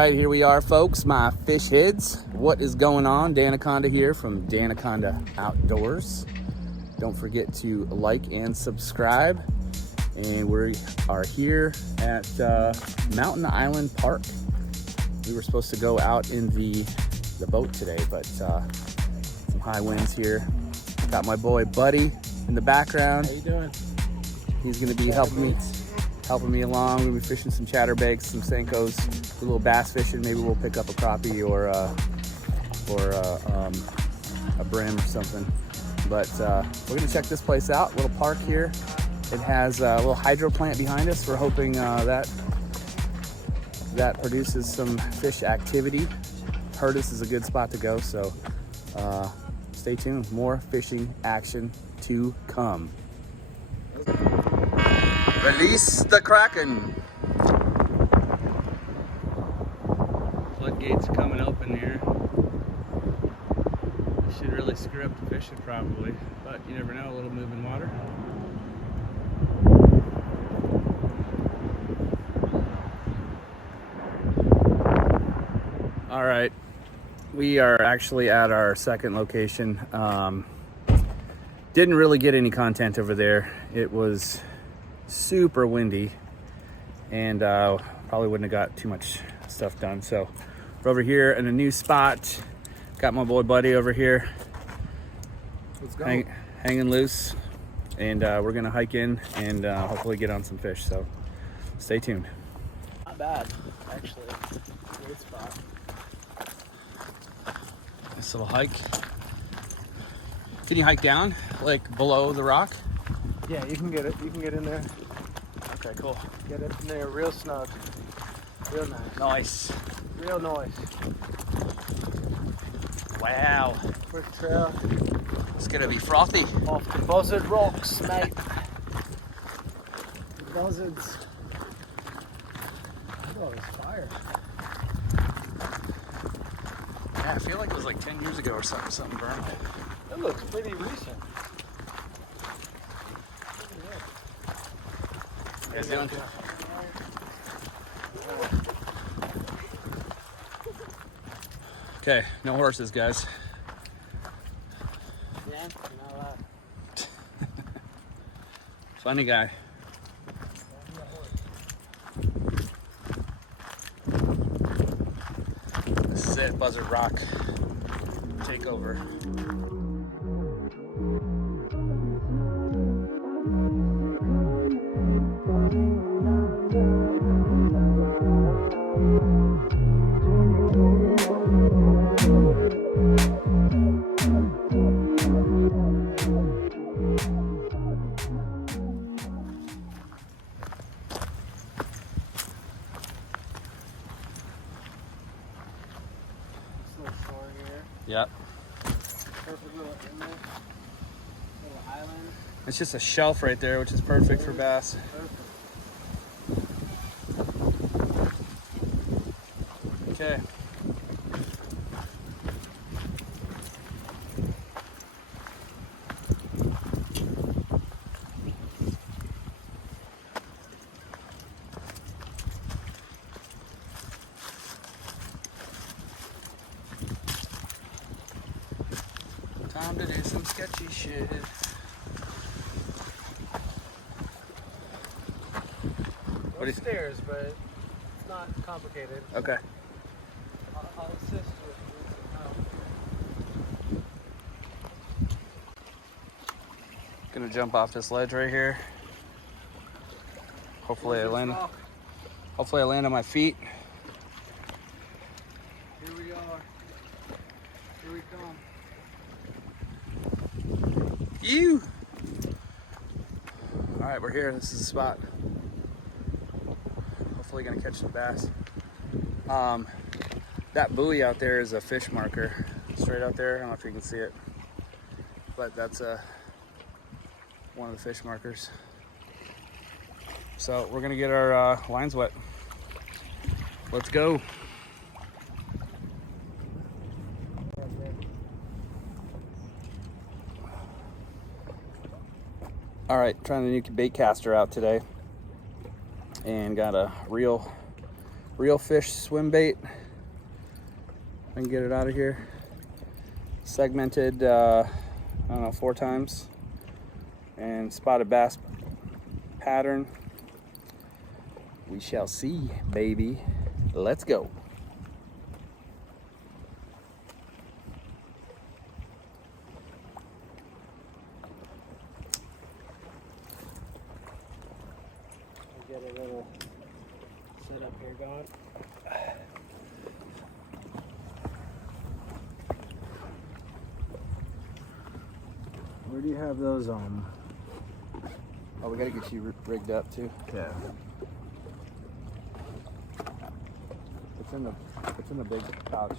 right, here we are, folks, my fish heads. What is going on? Danaconda here from Danaconda Outdoors. Don't forget to like and subscribe. And we are here at Mountain Island Park. We were supposed to go out in the boat today, but some high winds here. Got my boy Buddy in the background. How you doing? He's gonna be helping me along. We'll be fishing some chatterbaits, some Senkos, a little bass fishing. Maybe we'll pick up a crappie or a brim or something. But we're gonna check this place out. Little park here. It has a little hydro plant behind us. We're hoping that produces some fish activity. Heard this is a good spot to go, so stay tuned. More fishing action to come. Release the Kraken. Floodgates coming open here. This should really screw up the fishing probably, but you never know, a little moving water. All right, we are actually at our second location. Didn't really get any content over there. It was super windy and probably wouldn't have got too much stuff done. So we're over here in a new spot. Got my boy Buddy over here. Let's go. Hanging loose, and we're gonna hike in and hopefully get on some fish. So stay tuned. Not bad, actually. Great spot. Nice little hike. Can you hike down, like below the rock? Yeah, you can get it. You can get in there. Okay, cool. Get it in there real snug. Real nice. Nice. Real nice. Wow. Quick trail. It's gonna be frothy. Off the buzzard rocks, mate. The buzzards. Oh, it's fire. Yeah, I feel like it was like 10 years ago or something burned. It looks pretty recent. You guys doing? Okay, no horses, guys. Yeah, you know that. Funny guy. This is it, Buzzard Rock takeover. Yep. Perfect little inlet, little island. It's just a shelf right there, which is perfect for bass. Perfect. Okay. Time to do some sketchy shit. No stairs, but it's not complicated. Okay. I'll assist you if you need some help. Gonna jump off this ledge right here. Hopefully I land on my feet. Here we are. Here we come. You. All right, we're here. This is the spot. Hopefully gonna catch some bass. That buoy out there is a fish marker. Straight out there, I don't know if you can see it, but that's one of the fish markers. So we're gonna get our lines wet. Let's go. All right, trying the new bait caster out today, and got a reel real fish swim bait. I can get it out of here. Segmented, I don't know, 4 times. And spotted bass pattern. We shall see, baby. Let's go. Get a little setup here going. Where do you have those on? Oh, we gotta get you rigged up too. Yeah. It's in the big pouch.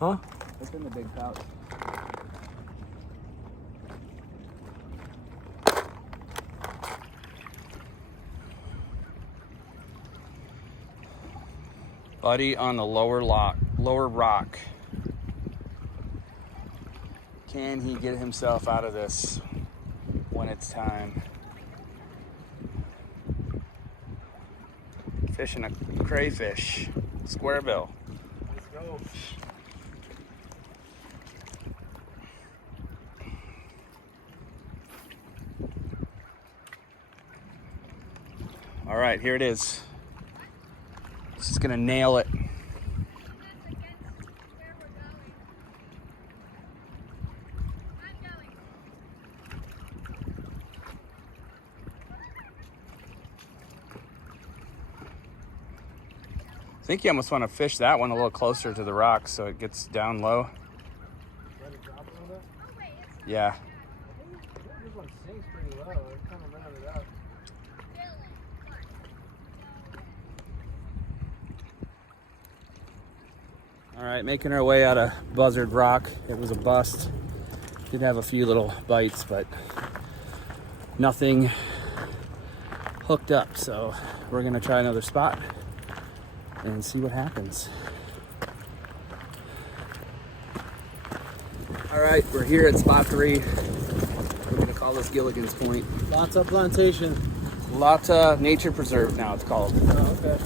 Huh? It's in the big pouch. Buddy on the lower rock. Can he get himself out of this when it's time? Fishing a crayfish, square bill. Let's go. All right, here it is. This is gonna nail it. I think you almost want to fish that one a little closer to the rock so it gets down low. Let it drop a little bit? Yeah. I think this one sinks pretty low. It kind of rounded up. All right, making our way out of Buzzard Rock. It was a bust. Did have a few little bites, but nothing hooked up. So we're gonna try another spot and see what happens. All right, we're here at spot 3. We're gonna call this Gilligan's Point. Lots of plantation. Lotta Nature Preserve now it's called. Oh, okay.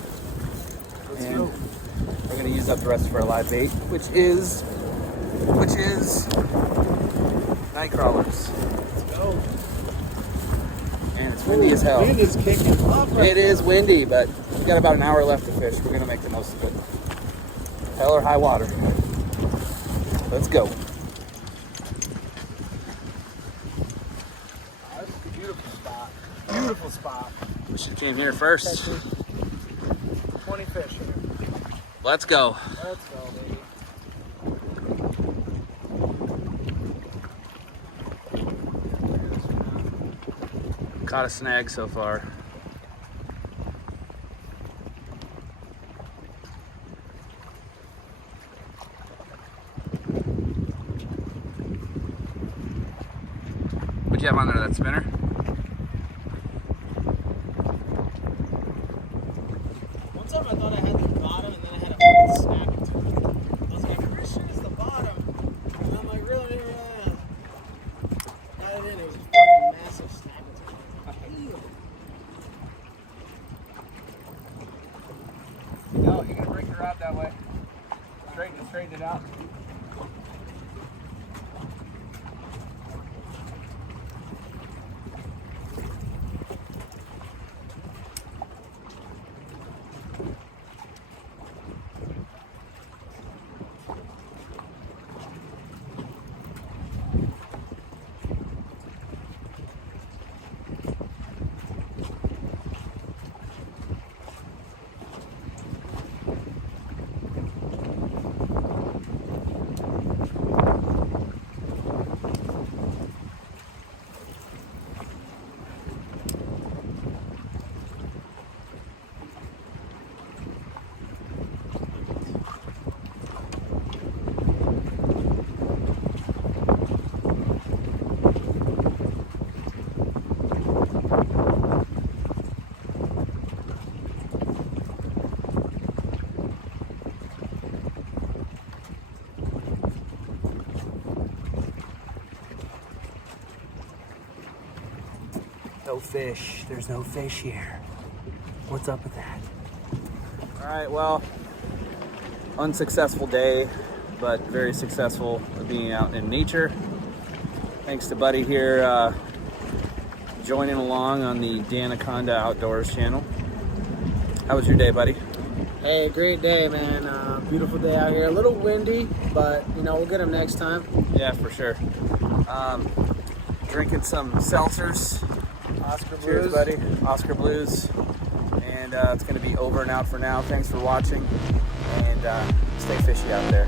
Let's And go. we're gonna use up the rest of our live bait, which is night crawlers. Let's go. And it's windy as hell. Wind is kicking up right It is windy, but we got about an hour left to fish. We're gonna make the most of it. Hell or high water. Let's go. now. This is a beautiful spot. Beautiful spot. We should have came here first. 20 fish here. Let's go. Let's go, baby. Caught a snag so far. What'd you have on there, that spinner? One time I thought I had the bottom and then I had a fucking snap into it. I was like, I'm pretty sure it's the bottom. And I'm like, really? Got it in. It was a fucking massive snap into it. No, you're gonna break the rod that way. Straighten it out. No fish. There's no fish here. What's up with that? All right, well, unsuccessful day, but very successful being out in nature. Thanks to Buddy here joining along on the Danaconda Outdoors channel. How was your day, buddy? Hey, great day, man. Beautiful day out here. A little windy, but you know, we'll get them next time. Yeah, for sure. Drinking some seltzers. Oscar Cheers, Blues. buddy. Oscar Blues. And it's going to be over and out for now. Thanks for watching, and stay fishy out there.